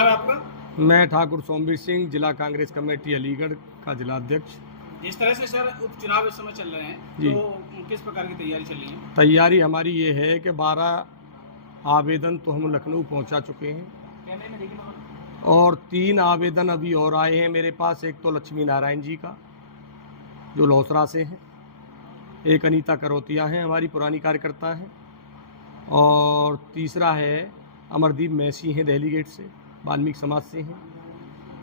नाम है आपका? मैं ठाकुर सोमवीर सिंह, जिला कांग्रेस कमेटी अलीगढ़ का जिला अध्यक्ष। जिस तरह से सर उपचुनाव इस समय चल रहे हैं, जी। तो किस प्रकार की तैयारी चल रही है? तैयारी हमारी ये है कि 12 आवेदन तो हम लखनऊ पहुंचा चुके हैं और 3 आवेदन अभी और आए हैं मेरे पास। एक तो लक्ष्मी नारायण जी का, जो लौसरा से हैं, एक अनीता करौतिया हैं, हमारी पुरानी कार्यकर्ता हैं, और तीसरा है अमरदीप मैसी हैं, दिल्ली गेट से, वाल्मीकि समाज से हैं।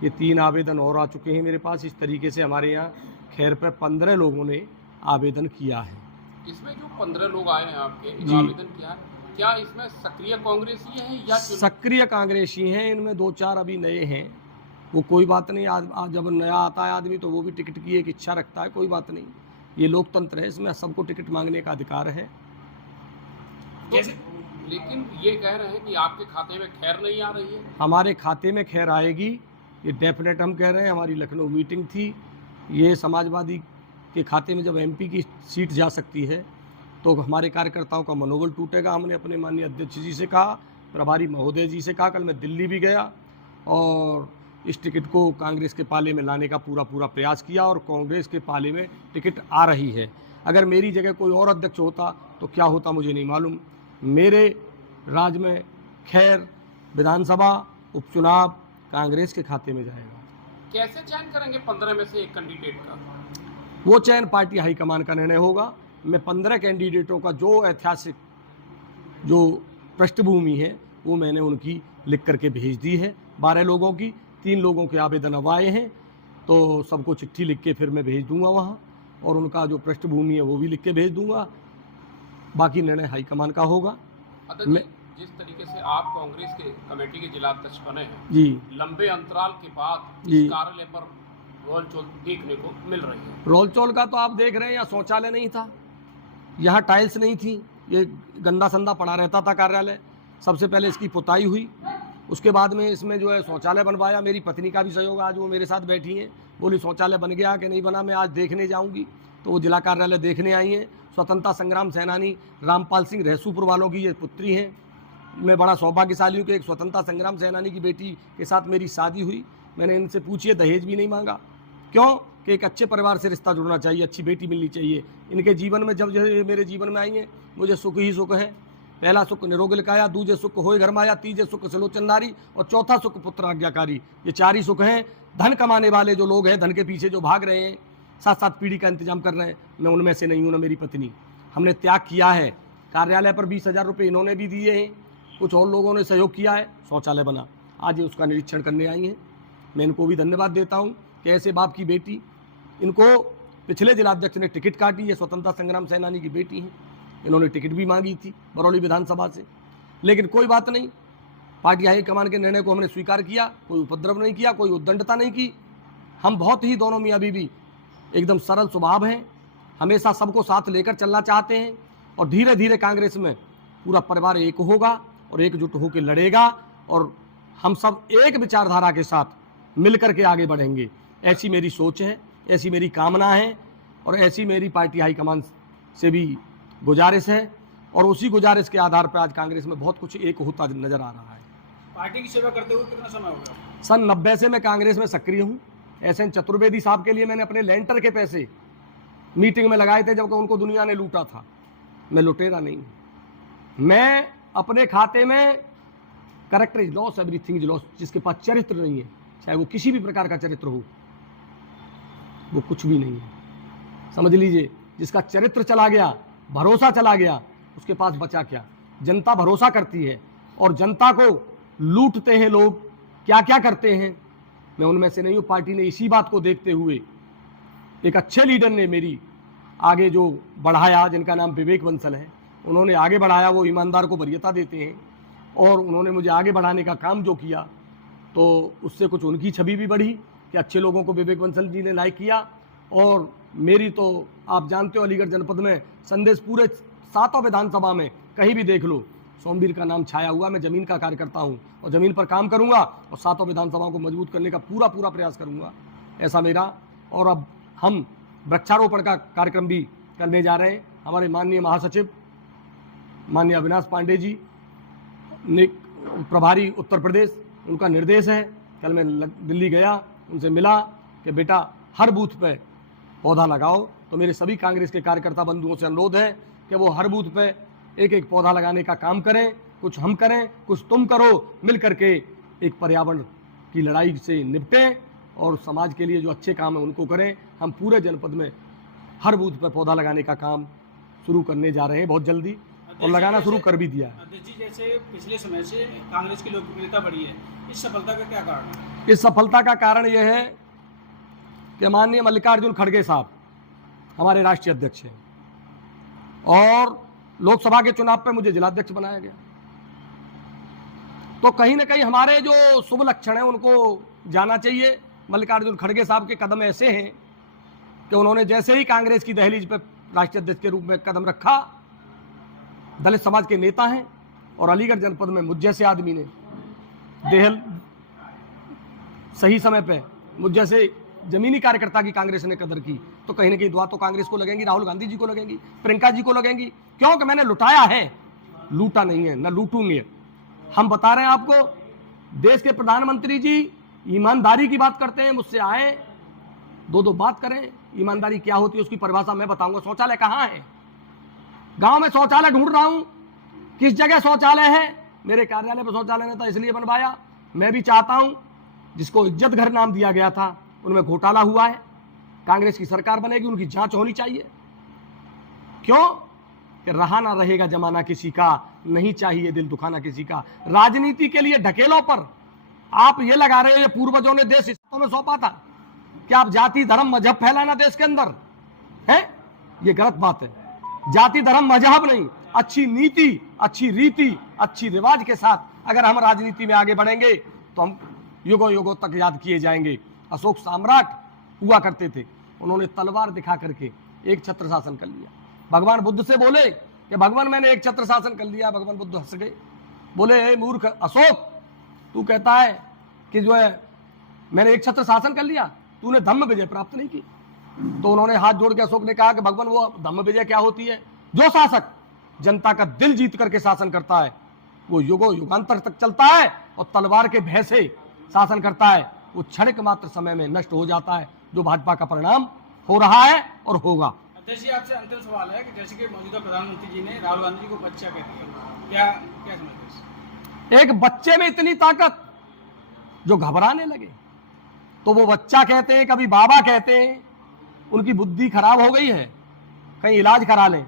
ये 3 आवेदन और आ चुके हैं मेरे पास। इस तरीके से हमारे यहाँ खैर पे 15 लोगों ने आवेदन किया है। इसमें जो 15 लोग आए हैं आपके जी। आवेदन किया है, क्या इसमें सक्रिय कांग्रेसी हैं या सक्रिय कांग्रेसी हैं? इनमें 2-4 अभी नए हैं। वो कोई बात नहीं, आज जब नया आता है आदमी तो वो भी टिकट की एक इच्छा रखता है, कोई बात नहीं। ये लोकतंत्र है, इसमें सबको टिकट मांगने का अधिकार है। जैसे लेकिन ये कह रहे हैं कि आपके खाते में खैर नहीं आ रही है। हमारे खाते में खैर आएगी, ये डेफिनेट हम कह रहे हैं। हमारी लखनऊ मीटिंग थी, ये समाजवादी के खाते में जब एमपी की सीट जा सकती है तो हमारे कार्यकर्ताओं का मनोबल टूटेगा। हमने अपने माननीय अध्यक्ष जी से कहा, प्रभारी महोदय जी से कहा, कल मैं दिल्ली भी गया और इस टिकट को कांग्रेस के पाले में लाने का पूरा प्रयास किया और कांग्रेस के पाले में टिकट आ रही है। अगर मेरी जगह कोई और अध्यक्ष होता तो क्या होता मुझे नहीं मालूम। मेरे राज्य में खैर विधानसभा उपचुनाव कांग्रेस के खाते में जाएगा। कैसे चयन करेंगे 15 में से एक कैंडिडेट का? वो चयन पार्टी हाईकमान का निर्णय होगा। मैं 15 कैंडिडेटों का जो ऐतिहासिक जो पृष्ठभूमि है वो मैंने उनकी लिख करके भेज दी है। 12 लोगों की, 3 लोगों के आवेदन अब आए हैं, तो सबको चिट्ठी लिख के फिर मैं भेज दूंगा वहाँ, और उनका जो पृष्ठभूमि है वो भी लिख के भेज दूंगा। बाकी निर्णय हाईकमान का होगा। अध्यक्ष, जिस तरीके से आप कांग्रेस के कमेटी के जिला अध्यक्ष बने हैं, जी, लंबे अंतराल के बाद जी। इस कार्यालय पर रोल चोल देखने को मिल रही है। रोल चोल का तो आप देख रहे हैं, यहाँ शौचालय नहीं था, यहाँ टाइल्स नहीं थी, ये गंदा संदा पड़ा रहता था कार्यालय। सबसे पहले इसकी पुताई हुई, उसके बाद में इसमें जो है शौचालय बनवाया। मेरी पत्नी का भी सहयोग, आज वो मेरे साथ बैठी हैं, बोली शौचालय बन गया कि नहीं बना, मैं आज देखने जाऊंगी। तो वो जिला कार्यालय देखने आई हैं। स्वतंत्रता संग्राम सेनानी रामपाल सिंह रहसूपुर वालों की ये पुत्री हैं। मैं बड़ा सौभाग्यशाली हूँ कि एक स्वतंत्रता संग्राम सेनानी की बेटी के साथ मेरी शादी हुई। मैंने इनसे पूछिए, दहेज भी नहीं मांगा। क्यों? कि एक अच्छे परिवार से रिश्ता जुड़ना चाहिए, अच्छी बेटी मिलनी चाहिए। इनके जीवन में जब ये मेरे जीवन में आई हैं, मुझे सुख ही सुख है। पहला सुख निरोग काया, दूजे सुख होए घर माया, तीजे सुख सुलोचन नारी, और चौथा सुख पुत्र आज्ञाकारी। ये 4 ही सुख हैं। धन कमाने वाले जो लोग हैं, धन के पीछे जो भाग रहे हैं, 7-7 पीढ़ी का इंतजाम कर रहे हैं, मैं उनमें से नहीं हूँ, ना मेरी पत्नी। हमने त्याग किया है। कार्यालय पर 20,000 रुपये इन्होंने भी दिए हैं, कुछ और लोगों ने सहयोग किया है, शौचालय बना। आज ये उसका निरीक्षण करने आई हैं। मैं इनको भी धन्यवाद देता हूँ कि ऐसे बाप की बेटी, इनको पिछले जिलाध्यक्ष ने टिकट काटी। ये स्वतंत्रता संग्राम सेनानी की बेटी हैं, इन्होंने टिकट भी मांगी थी बरौली विधानसभा से, लेकिन कोई बात नहीं, पार्टी हाईकमान के निर्णय को हमने स्वीकार किया। कोई उपद्रव नहीं किया, कोई उद्दंडता नहीं की। हम बहुत ही, दोनों मियाँ बीवी एकदम सरल स्वभाव हैं, हमेशा सबको साथ लेकर चलना चाहते हैं, और धीरे धीरे कांग्रेस में पूरा परिवार एक होगा और एकजुट होकर लड़ेगा, और हम सब एक विचारधारा के साथ मिलकर के आगे बढ़ेंगे। ऐसी मेरी सोच है, ऐसी मेरी कामना है, और ऐसी मेरी पार्टी हाईकमान से भी गुजारिश है, और उसी गुजारिश के आधार पर आज कांग्रेस में बहुत कुछ एक होता नजर आ रहा है। पार्टी की सेवा करते हुए कितना समय हो गया? सन 90 से मैं कांग्रेस में सक्रिय हूँ। SN चतुर्वेदी साहब के लिए मैंने अपने लेंटर के पैसे मीटिंग में लगाए थे, जबकि उनको दुनिया ने लूटा था। मैं लुटेरा नहीं हूँ। मैं अपने खाते में character is loss, everything is loss. जिसके पास चरित्र नहीं है, चाहे वो किसी भी प्रकार का चरित्र हो, वो कुछ भी नहीं है। समझ लीजिए, जिसका चरित्र चला गया, भरोसा चला गया, उसके पास बचा क्या? जनता भरोसा करती है और जनता को लूटते हैं लोग, क्या क्या करते हैं। मैं उनमें से नहीं हूँ। पार्टी ने इसी बात को देखते हुए, एक अच्छे लीडर ने मेरी आगे जो बढ़ाया, जिनका नाम विवेक बंसल है, उन्होंने आगे बढ़ाया। वो ईमानदार को वरीयता देते हैं, और उन्होंने मुझे आगे बढ़ाने का काम जो किया, तो उससे कुछ उनकी छवि भी बढ़ी कि अच्छे लोगों को विवेक बंसल जी ने लाइक किया। और मेरी तो आप जानते हो, अलीगढ़ जनपद में संदेश पूरे 7 विधानसभा में कहीं भी देख लो, सोमवीर का नाम छाया हुआ। मैं ज़मीन का कार्यकर्ता हूँ और ज़मीन पर काम करूँगा, और 7 विधानसभाओं को मजबूत करने का पूरा प्रयास करूँगा, ऐसा मेरा। और अब हम वृक्षारोपण का कार्यक्रम भी करने जा रहे हैं। हमारे माननीय महासचिव माननीय अविनाश पांडे जी ने, प्रभारी उत्तर प्रदेश, उनका निर्देश है। कल मैं दिल्ली गया, उनसे मिला कि बेटा हर बूथ पे पौधा लगाओ। तो मेरे सभी कांग्रेस के कार्यकर्ता बंधुओं से अनुरोध है कि वो हर बूथ पे एक एक पौधा लगाने का काम करें। कुछ हम करें, कुछ तुम करो, मिल करके एक पर्यावरण की लड़ाई से निपटें और समाज के लिए जो अच्छे काम है उनको करें। हम पूरे जनपद में हर बूथ पर पौधा लगाने का काम शुरू करने जा रहे हैं बहुत जल्दी, और लगाना शुरू कर भी दिया है। अध्यक्ष जी, जैसे पिछले समय से कांग्रेस की लोकप्रियता बढ़ी है, इस सफलता का क्या कारण है? इस सफलता का कारण यह है कि माननीय मल्लिकार्जुन खड़गे साहब हमारे राष्ट्रीय अध्यक्ष हैं और लोकसभा के चुनाव पे मुझे जिलाध्यक्ष बनाया गया। तो कहीं ना कहीं हमारे जो शुभ लक्षण हैं उनको जाना चाहिए। मल्लिकार्जुन खड़गे साहब के कदम ऐसे हैं कि उन्होंने जैसे ही कांग्रेस की दहलीज पर राष्ट्रीय अध्यक्ष के रूप में कदम रखा, दलित समाज के नेता हैं और अलीगढ़ जनपद में मुझ जैसे आदमी ने सही समय पे मुझ जैसे जमीनी कार्यकर्ता की कांग्रेस ने कदर की, तो कहीं ना कहीं दुआ तो कांग्रेस को लगेंगी, राहुल गांधी जी को लगेंगी, प्रियंका जी को लगेंगी। क्योंकि मैंने लुटाया है, लूटा नहीं है, न लूटूंगे। हम बता रहे हैं आपको, देश के प्रधानमंत्री जी ईमानदारी की बात करते हैं, मुझसे आए दो बात करें। ईमानदारी क्या होती है उसकी परिभाषा मैं बताऊंगा। शौचालय कहाँ है? गांव में शौचालय ढूंढ रहा हूं, किस जगह शौचालय है? मेरे कार्यालय पर शौचालय नहीं था, इसलिए बनवाया। मैं भी चाहता हूं, जिसको इज्जत घर नाम दिया गया था उनमें घोटाला हुआ है, कांग्रेस की सरकार बनेगी, उनकी जांच होनी चाहिए। क्यों? कि रहा ना रहेगा जमाना किसी का, नहीं चाहिए दिल दुखाना किसी का। राजनीति के लिए ढकेलों पर आप ये लगा रहे हो ये पूर्वजों ने देश हिस्सों में सौंपा था, कि आप जाति धर्म मजहब फैलाना देश के अंदर है, ये गलत बात है। जाति धर्म मजहब नहीं, अच्छी नीति, अच्छी रीति, अच्छी रिवाज के साथ अगर हम राजनीति में आगे बढ़ेंगे तो हम युगों युगों तक याद किए जाएंगे। अशोक सम्राट हुआ करते थे, उन्होंने तलवार दिखा करके एक छत्र शासन कर लिया। भगवान बुद्ध से बोले कि भगवान मैंने एक छत्र शासन कर लिया। भगवान बुद्ध हंस गए, बोले हे मूर्ख अशोक, तू कहता है कि जो है मैंने एक छत्र शासन कर लिया, तूने धम्म विजय प्राप्त नहीं की। तो उन्होंने हाथ जोड़ के अशोक ने कहा कि भगवान वो धम्म विजय क्या होती है? जो शासक जनता का दिल जीत करके शासन करता है वो युगों युगांतर तक चलता है, और तलवार के भय से शासन करता है वो क्षणिक मात्र समय में नष्ट हो जाता है, जो भाजपा का परिणाम हो रहा है और होगा। अध्यक्ष जी, आपसे अंतिम सवाल है कि जैसे कि मौजूदा प्रधानमंत्री जी ने राहुल गांधी जी को बच्चा कह दिया, क्या समझते हैं? एक बच्चे में इतनी ताकत जो घबराने लगे, तो वो बच्चा कहते हैं, कभी बाबा कहते हैं। उनकी बुद्धि खराब हो गई है, कहीं इलाज करा लें।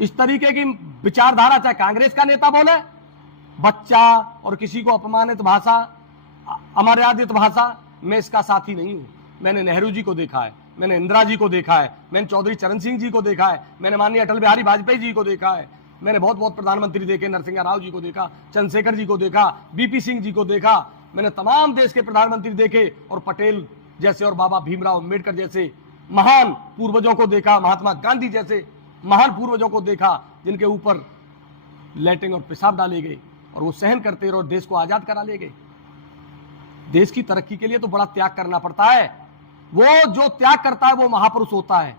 इस तरीके की विचारधारा चाहे कांग्रेस का नेता बोले, बच्चा और किसी को अपमानित भाषा, अमर्यादित भाषा, मैं इसका साथी नहीं हूं। मैंने नेहरू जी को देखा है, मैंने इंदिरा जी को देखा है, मैंने चौधरी चरण सिंह जी को देखा है, मैंने माननीय अटल बिहारी वाजपेयी जी को देखा है, मैंने बहुत प्रधानमंत्री देखे, नरसिंह राव जी को देखा, चंद्रशेखर जी को देखा, बीपी सिंह जी को देखा, मैंने तमाम देश के प्रधानमंत्री देखे, और पटेल जैसे और बाबा भीमराव अम्बेडकर जैसे महान पूर्वजों को देखा, महात्मा गांधी जैसे महान पूर्वजों को देखा, जिनके ऊपर लैट्रिन और पेशाब डाले गए और वो सहन करते रहे और देश को आजाद करा ले गए। देश की तरक्की के लिए तो बड़ा त्याग करना पड़ता है। वो जो त्याग करता है वो महापुरुष होता है।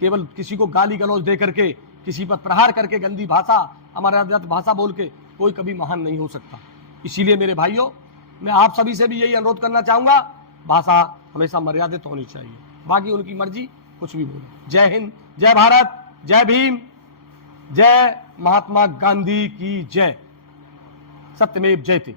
केवल किसी को गाली गलौज दे करके, किसी पर प्रहार करके, गंदी भाषा, अमर्यादित भाषा बोल के कोई कभी महान नहीं हो सकता। इसीलिए मेरे भाइयों, मैं आप सभी से भी यही अनुरोध करना चाहूंगा, भाषा हमेशा मर्यादित होनी चाहिए, बाकी उनकी मर्जी कुछ भी बोले। जय हिंद, जय भारत, जय भीम, जय महात्मा गांधी की जय। सत्यमेव जयते।